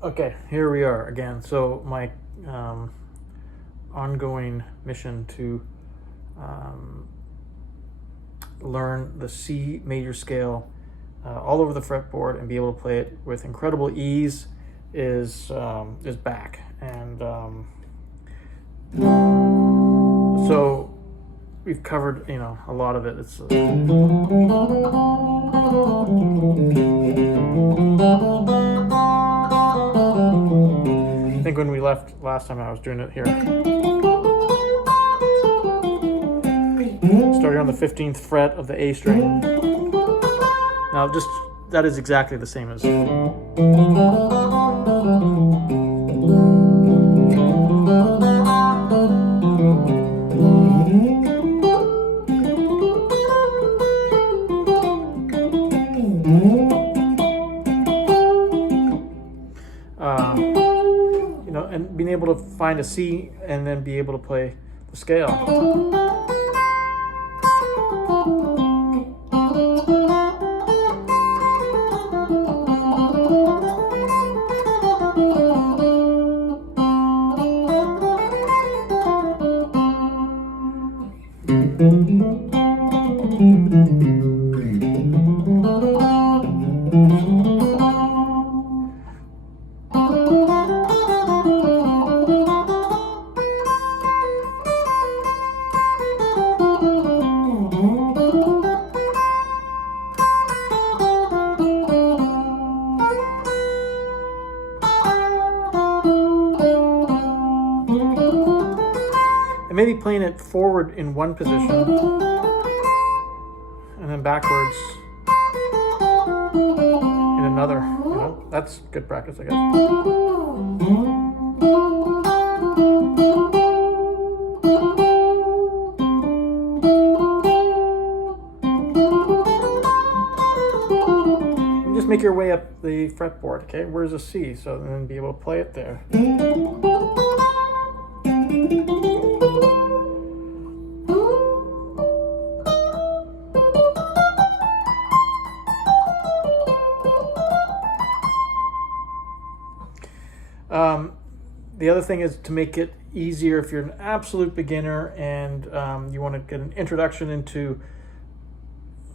Okay, here we are again. So my ongoing mission to learn the C major scale all over the fretboard and be able to play it with incredible ease is back. And so we've covered, a lot of it. It's I think when we left last time I was doing it here. Starting on the 15th fret of the A string. Now that is exactly the same as and being able to find a C and then be able to play the scale. Maybe playing it forward in one position and then backwards in another. That's good practice, I guess. And just make your way up the fretboard, okay? Where's a C? So then be able to play it there. The other thing is to make it easier if you're an absolute beginner and you want to get an introduction into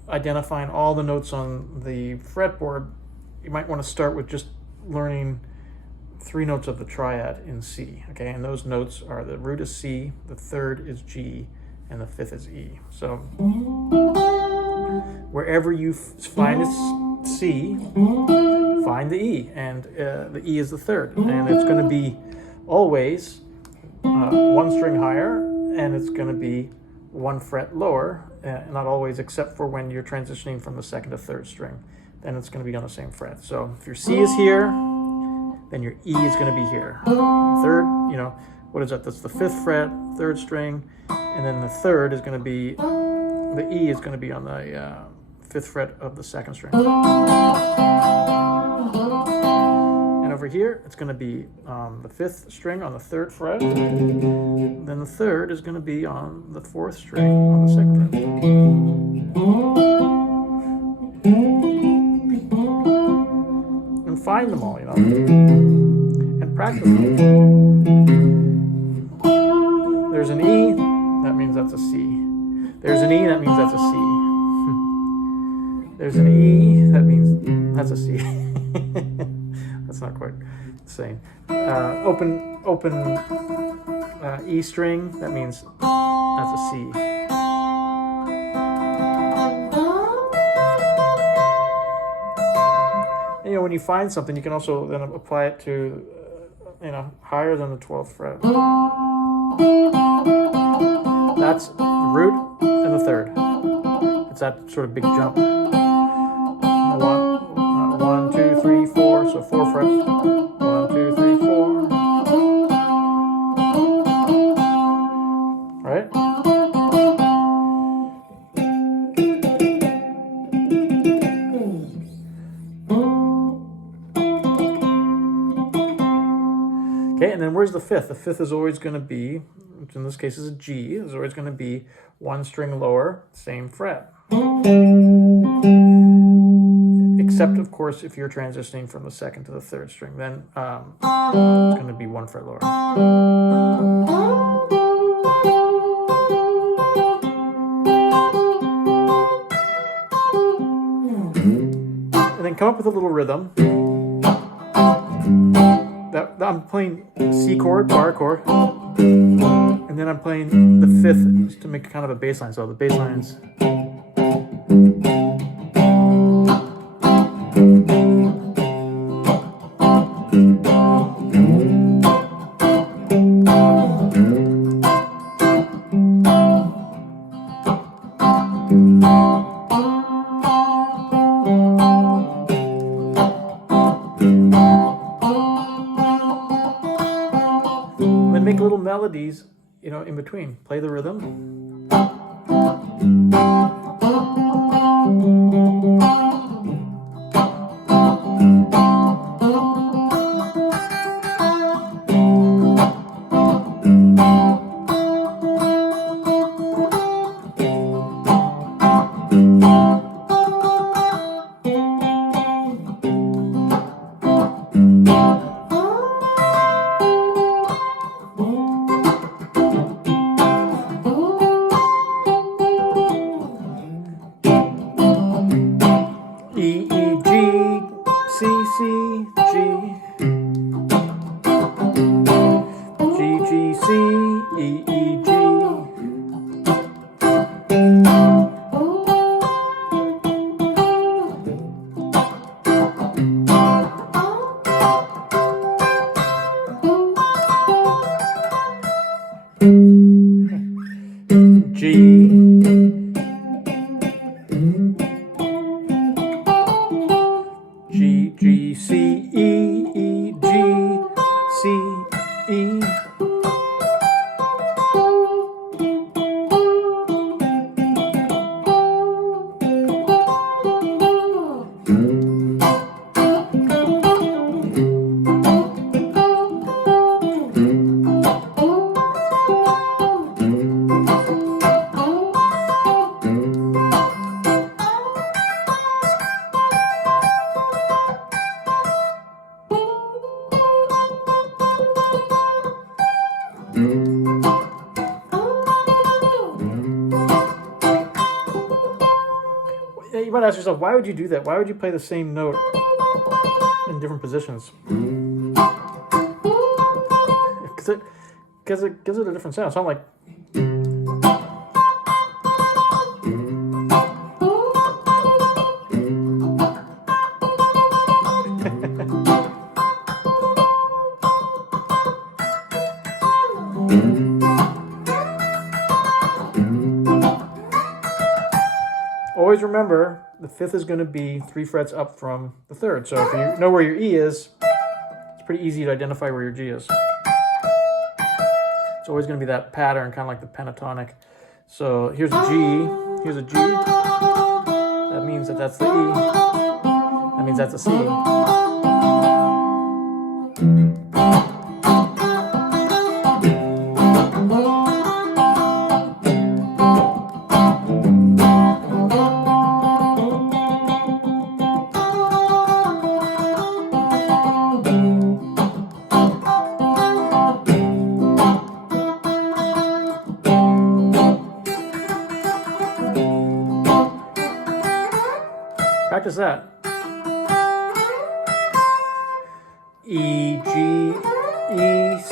identifying all the notes on the fretboard. You might want to start with just learning 3 notes of the triad in C, okay? And those notes are the root is C, the third is G, and the fifth is E. So wherever you find a C, find the E, and the E is the third, and it's going to be always 1 string higher, and it's going to be 1 fret lower, not always, except for when you're transitioning from the 2nd to 3rd string, then it's going to be on the same fret. So if your C is here, then your E is going to be here. 3rd, what is that? That's the 5th fret, 3rd string, and then the 3rd is going to be, the E is going to be on the 5th fret of the 2nd string. Over here, it's going to be the 5th string on the 3rd fret. Then the 3rd is going to be on the 4th string on the 2nd fret. And find them all, and practice them. There's an E, that means that's a C. There's an E, that means that's a C. There's an E, that means that's a C. That's not quite the same. Open E string, that means that's a C. And, when you find something, you can also then apply it to, higher than the 12th fret. That's the root and the 3rd. It's that sort of big jump. 1, 2, 3, 4, so 4 frets. 1, 2, 3, 4. Right? Okay, and then where's the 5th? The 5th is always going to be, which in this case is a G, is always going to be 1 string lower, same fret. except of course if you're transitioning from the second to the third string, then it's going to be 1 fret lower. And then come up with a little rhythm. That I'm playing C chord, bar chord, and then I'm playing the 5th to make kind of a bass line. So the bass line's make little melodies, you know, in between. Play the rhythm. G, C, E, E, G, C, E. You might ask yourself, why would you do that? Why would you play the same note in different positions? Because it gives it a different sound. It's not like always remember, the 5th is going to be 3 frets up from the 3rd. So if you know where your E is, it's pretty easy to identify where your G is. It's always going to be that pattern, kind of like the pentatonic. So here's a G, here's a G. That means that that's the E. That means that's a C. Practice that. E, G, E, C.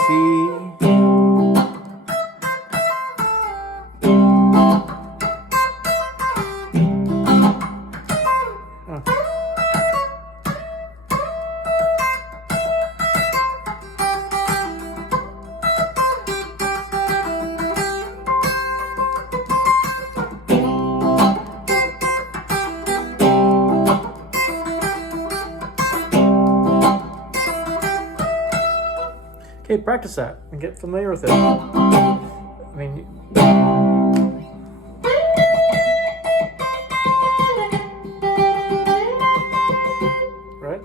Okay, practice that and get familiar with it. I mean, right?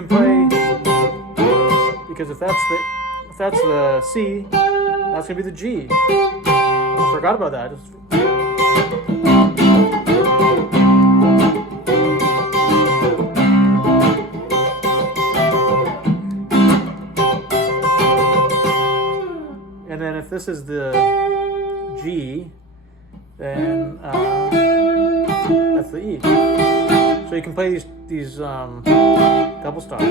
can play, because if that's the C, that's gonna be the G. I forgot about that. And then if this is the G, then that's the E. So you can play these double stops.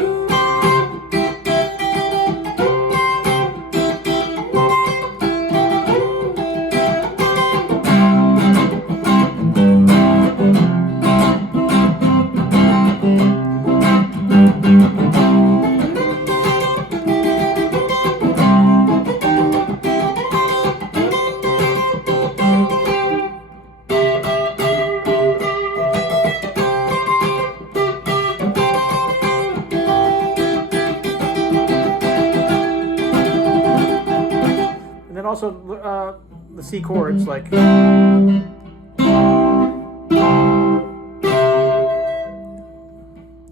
Also, the C chords, like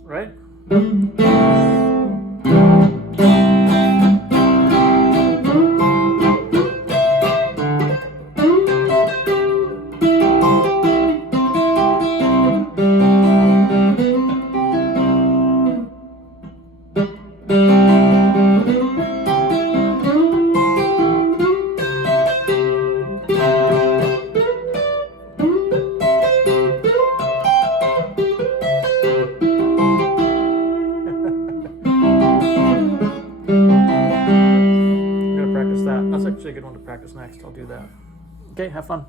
right? That's actually a good one to practice next. I'll do that. Okay, have fun.